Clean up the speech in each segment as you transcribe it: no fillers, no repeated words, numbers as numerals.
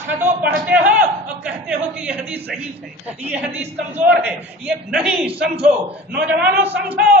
اشہدو پڑھتے ہو اور کہتے ہو کہ یہ حدیث ضعیف ہے، یہ حدیث کمزور ہے، یہ نہیں. سمجھو نوجوانوں، سمجھو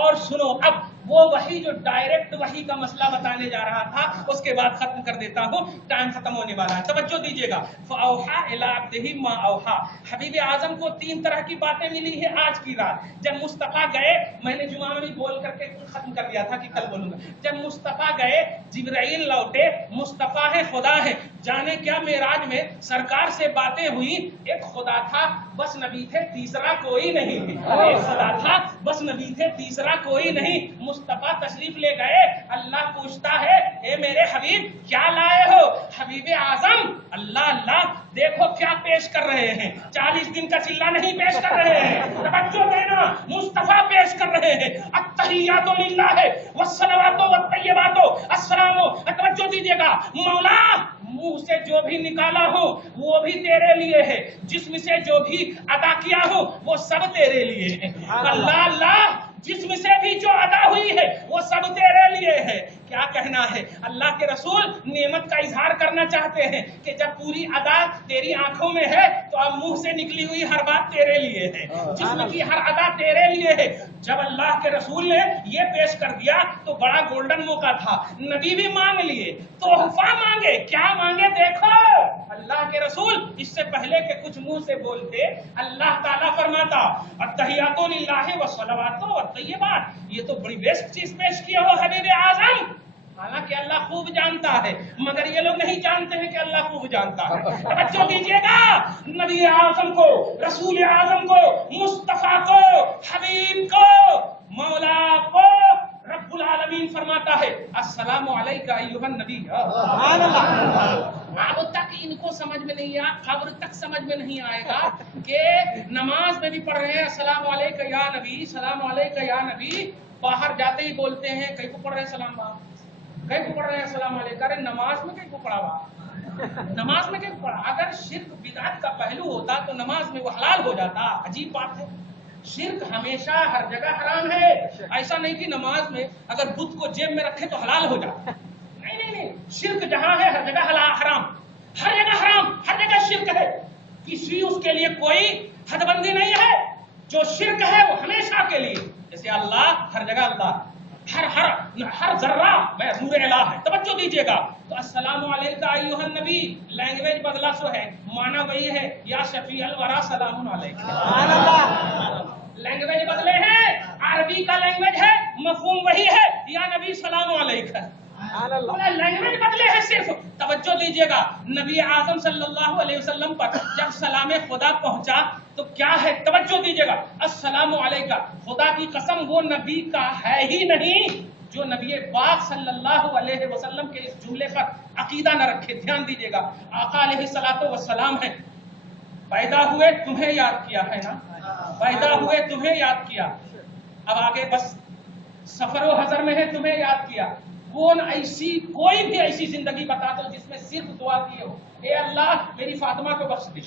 اور سنو. اب وہ وہی جو ڈائریکٹ وہی کا مسئلہ بتانے جا رہا تھا اس کے بعد ختم کر دیتا ہوں، ٹائم ختم ہونے والا ہے. توجہ دیجیے گا. فاوحا الی عبدہ ما اوحا. حبیب اعظم کو 3 طرح کی باتیں ملی ہیں آج کی رات. جب مصطفیٰ گئے، میں نے جمعہ میں بول کر کے ختم کر دیا تھا کہ کل بولوں گا. جب مصطفیٰ گئے، جبرائیل لوٹے، مصطفیٰ ہے خدا ہے. جانے کیا معراج میں سرکار سے باتیں ہوئی. ایک خدا تھا بس نبی تھے، تیسرا کوئی نہیں. ایک خدا تھا بس نبی تھے، تیسرا کوئی نہیں. مصطفیٰ تشریف لے گئے، اللہ پوچھتا ہے اے میرے حبیب کیا لائے ہو؟ حبیب اعظم اللہ اللہ دیکھو کیا پیش کر رہے ہیں. 40 دن کا چلہ نہیں پیش کر رہے ہیں، توجہ دینا، مصطفیٰ پیش کر رہے ہیں. التحیات للہ والصلوات والطیبات السلام. توجہ دیجیے گا. مولا منہ سے جو بھی نکالا ہو وہ بھی تیرے لیے ہے، جسم سے جو بھی ادا کیا ہو وہ سب تیرے لیے ہے. اللہ اللہ جسم سے بھی جو ادا ہوئی ہے وہ سب تیرے لیے ہے. کیا کہنا ہے؟ اللہ کے رسول نعمت کا اظہار کرنا چاہتے ہیں کہ جب پوری ادا تیری آنکھوں میں ہے تو اب منہ سے نکلی ہوئی ہر بات تیرے لیے ہے، جسم کی ہر ادا تیرے لیے ہے. جب اللہ کے رسول نے یہ پیش کر دیا تو بڑا گولڈن موقع تھا. نبی بھی مانگ لیے، تحفہ مانگے. کیا مانگے دیکھو اللہ کے رسول اس سے پہلے کہ کچھ منہ سے بولتے اللہ تعالیٰ فرماتا التحیات للہ والصلوات والطیبات. یہ تو بڑی بیسٹ چیز پیش کیا ہو حبیب اعظم. حالانکہ اللہ خوب جانتا ہے مگر یہ لوگ نہیں جانتے ہیں کہ اللہ خوب جانتا ہے. توجہ دیجیے گا. نبی اعظم کو، رسول اعظم کو، مصطفیٰ کو، حبیب کو، مولا کو رب العالمین فرماتا ہے السلام علیکہ ایھا النبی. سبحان اللہ. اب تک ان کو سمجھ میں نہیں آیا، قبر تک سمجھ میں نہیں آئے گا کہ نماز میں بھی پڑھ رہے ہیں السلام علیکہ یا نبی، السلام علیکہ یا نبی. باہر جاتے ہی بولتے ہیں کہیں کو پڑھ رہے ہیں سلام باہر، کہیں کو پڑھ رہے ہیں السلام علیکم. ارے نماز میں کہیں کو پڑھا ہوا، نماز میں کہیں کو پڑھا. اگر شرک بدعت کا پہلو ہوتا تو نماز میں وہ حلال ہو جاتا. عجیب بات ہے. شرک ہمیشہ ہر جگہ حرام ہے. ایسا نہیں کہ نماز میں اگر بت کو جیب میں رکھے تو حلال ہو جاتا. نہیں نہیں نہیں، شرک جہاں ہے ہر جگہ حرام، ہر جگہ حرام، ہر جگہ شرک ہے. کسی اس کے لیے کوئی حد بندی نہیں ہے. جو شرک ہے وہ ہمیشہ کے لیے. جیسے اللہ ہر جگہ اللہ، ہر ذرہ میں نور الہ ہے. توجہ دیجیے گا. تو السلام علیکہ ایھا النبی لینگویج بدلا سو ہے، معنی وہی ہے یا شفیع الورا سلام علیکہ. سبحان اللہ. لینگویج بدلے ہیں، عربی کا لینگویج ہے، مفہوم وہی ہے یا نبی سلام علیکہ. لینگویج بدلے ہیں صرف. توجہ دیجیے گا. نبی اعظم صلی اللہ علیہ وسلم پر جب سلام خدا پہنچا تو کیا ہے؟ توجہ دیجیے گا. السلام علیکہ خدا کی قسم وہ نبی کا ہے ہی نہیں جو نبی پاک صلی اللہ علیہ وسلم کے اس جملے پر عقیدہ نہ رکھے. دھیان دیجیے گا. آقا علیہ الصلوۃ والسلام ہے. پیدا ہوئے تمہیں یاد کیا ہے نا، پیدا ہوئے تمہیں یاد کیا. اب آگے بس سفر و حضر میں ہے تمہیں یاد کیا. کون ایسی کوئی بھی ایسی زندگی بتا دو جس میں صرف دعا کیے ہو اے اللہ میری فاطمہ کو بخش دے،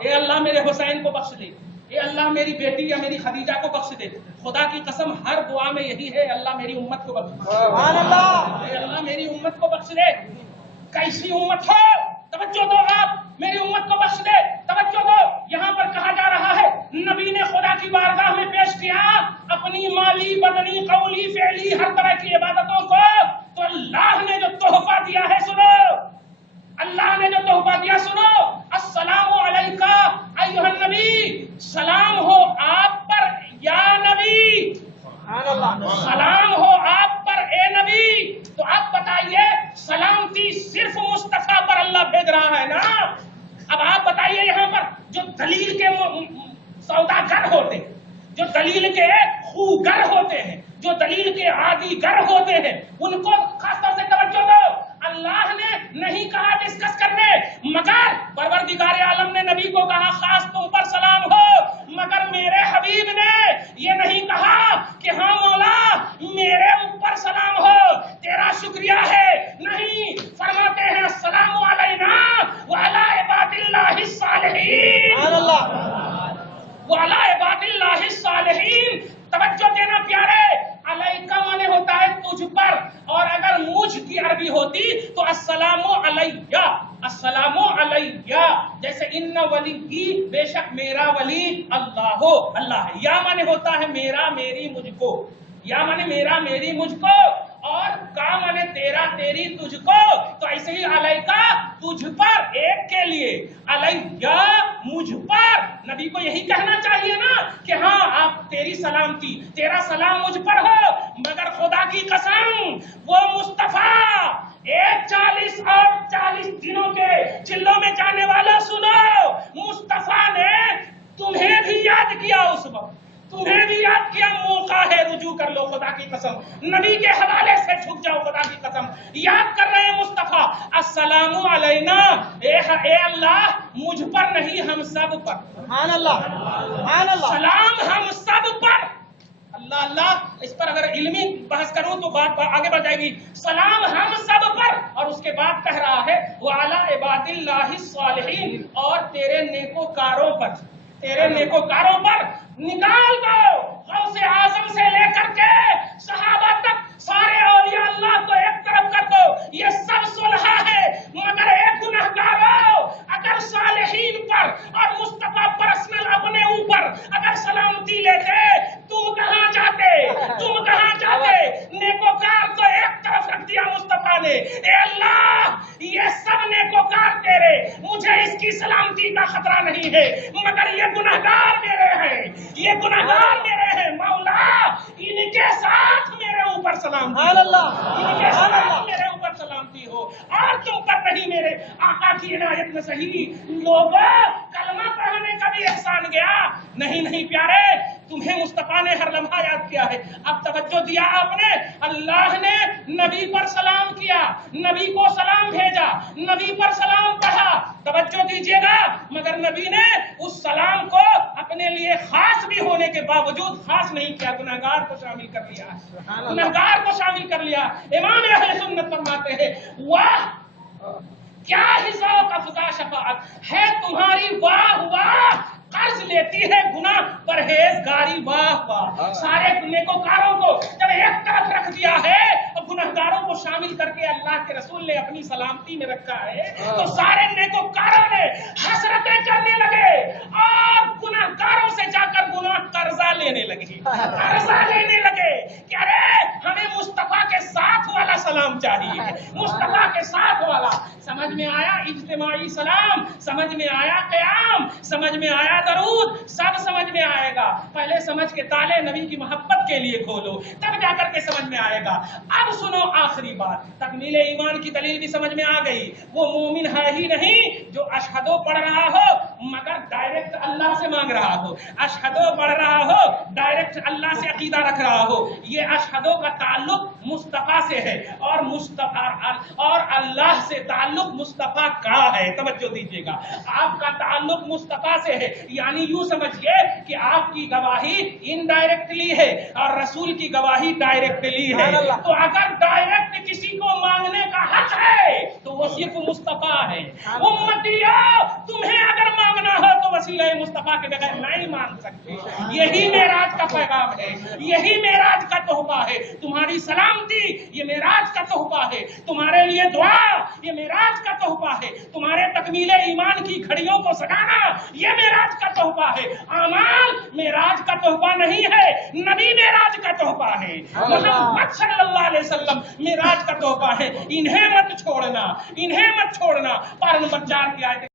اے اللہ میرے حسین کو بخش دے، اے اللہ میری بیٹی یا میری خدیجہ کو بخش دے. خدا کی قسم ہر دعا میں یہی ہے اللہ میری امت کو بخش دے، سبحان اللہ، اے اللہ میری امت کو بخش دے. کیسی امت ہو؟ توجہ دو. آپ میری امت کو بخش دے. توجہ دو. یہاں پر کہا جا رہا ہے نبی نے خدا کی بارگاہ میں پیش کیا اپنی مالی، بدنی، قولی، فعلی ہر طرح کی عبادتوں کو. تو اللہ نے جو تحفہ دیا ہے سنو، اللہ نے جو تحفہ دیا سنو. السلام علیکہ ایھا النبی، سلام ہو آپ پر یا نبی، سلام ہو آپ پر اے نبی. تو آپ بتائیے سلامتی صرف مصطفیٰ پر اللہ بھیج رہا ہے نا. اب آپ بتائیے یہاں پر جو دلیل کے سوداگر ہوتے ہیں، جو دلیل کے خوگر ہوتے ہیں، جو دلیل کے عادی گر ہوتے ہیں، ان کو خاص طور سے توجہ دو. اللہ نے نہیں کہا ڈسکس کرنے، مگر پروردگار عالم نے نبی کو کہا خاص تم پر سلام ہو. مگر میرے حبیب نے یہ نہیں کہا کہ ہاں مولا میرے اوپر سلام ہو، تیرا شکریہ ہے. نہیں، فرماتے ہیں السلام علینا وعلی عباد اللہ الصالحین، وعلی عباد اللہ الصالحین. توجہ دینا پیارے. علیکہ مانے ہوتا ہے تجھ پر، اور اگر مجھ کی عربی ہوتی تو السلام علیہ، السلام علیہ علیہ، جیسے ان ولی، بے شک میرا ولی اللہ ہو، اللہ ہے، یا مانے ہوتا ہے میرا میری مجھ کو، یا مانے میرا میری مجھ کو، اور کا مانے تیرا تیری تجھ کو، تو ایسے ہی علیکہ تجھ پر، ایک کے لیے، علیہ مجھ پر، نبی کو یہی کہنا چاہیے نا کہ ہاں آپ تیری سلامتی، تیرا سلام مجھ پر ہو، مگر خدا کی قسم وہ مصطفیٰ 40 اور 40 دنوں کے چلوں میں جانے والا سنو، مصطفیٰ نے تمہیں بھی یاد کیا، اس وقت تمہیں بھی یاد کیا، موقع ہے رجوع کر لو خدا کی قسم، نبی کے حوالے سے جھک جاؤ خدا کی قسم، یاد کر رہے ہیں مصطفیٰ، السلام علینا، اے اللہ مجھ پر نہیں ہم سب پر، سبحان اللہ، سبحان اللہ، سلام ہم سب پر، اللہ اللہ، اس پر اگر علمی بحث کروں تو بات آگے بڑھ جائے گی، سلام ہم سب پر، اور اس کے بعد کہہ رہا ہے وَعَلَىٰ عِبَادِ اللَّهِ الصَّالِحِينَ، اور تیرے نیکوکاروں پر، تیرے نیکوکاروں پر، نکال دو غوث اعظم سے لے کر کے صحابہ تک سارے اولیاء اللہ کو ایک طرف کر دو، یہ سب صلحاء ہے، مگر ایک گنہگاروں اگر صالحین پر اور مصطفیٰ پرسنل اپنے اوپر اگر سلامتی لیتے، تم کہاں جاتے، تم کہاں جاتے، نیکوکار کو ایک طرف رکھ دیا مصطفیٰ نے، اے اللہ یہ سب نیکوکار تیرے، مجھے اس کی سلامتی کا خطرہ نہیں ہے، مگر یہ گنہگار میرے ہیں، یہ گنہگار میرے ہیں، مولا ان کے ساتھ میرے اوپر سلامتی سبحان اللہ، ان کے ساتھ میرے اوپر سلامتی ہو، اور تم پر نہیں میرے آقا کی عنایت میں صحیح لوگوں، کلمہ پڑھنے کا بھی احسان گیا، نہیں پیارے، تمہیں مصطفیٰ نے ہر لمحہ یاد کیا ہے، اب توجہ دیا آپ نے، اللہ نے نبی پر سلام کیا، نبی کو سلام بھیجا، نبی پر سلام پڑھا، توجہ دیجئے گا، مگر نبی نے اس سلام کو اپنے لیے خاص بھی ہونے کے باوجود خاص نہیں کیا، گنہگار کو شامل کر لیا، گنہگار کو شامل کر لیا، امام اہل سنت فرماتے ہیں واہ کیا حساب افزا شفاعت ہے تمہاری، واہ واہ، قرض لیتی ہے گناہ پرہیزگاری، واہ واہ، سارے نیکوکاروں کو جب ایک طرف رکھ دیا ہے اور گنہگاروں کو شامل کر کے اللہ کے رسول نے اپنی سلامتی میں رکھا ہے، تو سارے نیکوکاروں نے حسرتیں کرنے لگے اور گنہگاروں سے جا کر گناہ قرضہ لینے لگے، قرضہ لینے لگے کہ ارے ہمیں مصطفیٰ کے ساتھ والا سلام چاہیے، مصطفیٰ کے ساتھ والا، سمجھ میں آیا اجتماعی سلام، سمجھ میں آیا قیام، سمجھ میں آیا درود، سب سمجھ میں آئے گا، پہلے سمجھ کے تالے نبی کی محبت کے لیے کھولو، تب جا کر کے سمجھ میں آئے گا۔ اب سنو آخری بات، تکمیل ایمان کی دلیل بھی سمجھ میں آ گئی، وہ مومن ہے ہی نہیں جو اشہدو پڑھ رہا ہو مگر ڈائریکٹ اللہ سے مانگ رہا ہو، اشہدو پڑھ رہا ہو ڈائریکٹ اللہ سے عقیدہ رکھ رہا ہو، یہ اشہدو کا تعلق مصطفیٰ سے ہے، اور مصطفیٰ اور اللہ سے تعلق مصطفیٰ کا ہے، توجہ دیجیے گا، آپ کا تعلق مصطفیٰ سے ہے، یعنی یوں سمجھئے کہ آپ کی گواہی انڈائریکٹلی ہے اور رسول کی گواہی ڈائریکٹلی ہے، تو اگر ڈائریکٹ کسی کو مانگنے کا حق ہے تو وہ صرف مصطفیٰ ہے، امتیو تمہیں اگر مانگنا ہو تو وسیلہ مصطفیٰ کے بغیر نہیں مانگ سکتے، یہی معراج کا پیغام ہے، یہی معراج کا تحفہ ہے، تمہاری سلامتی یہ معراج کا تحفہ ہے، تمہارے لیے دعا یہ معراج کا تحفہ ہے، تمہارے تکمیل ایمان کی گھڑیوں کو سجانا یہ معراج کا تحفہ ہے، اعمال معراج کا تحفہ نہیں ہے، نبی معراج کا تحفہ ہے، محمد صلی اللہ علیہ وسلم معراج کا تحفہ ہے، انہیں مت چھوڑنا، انہیں مت چھوڑنا، پارہ نمبر 4 کی آیت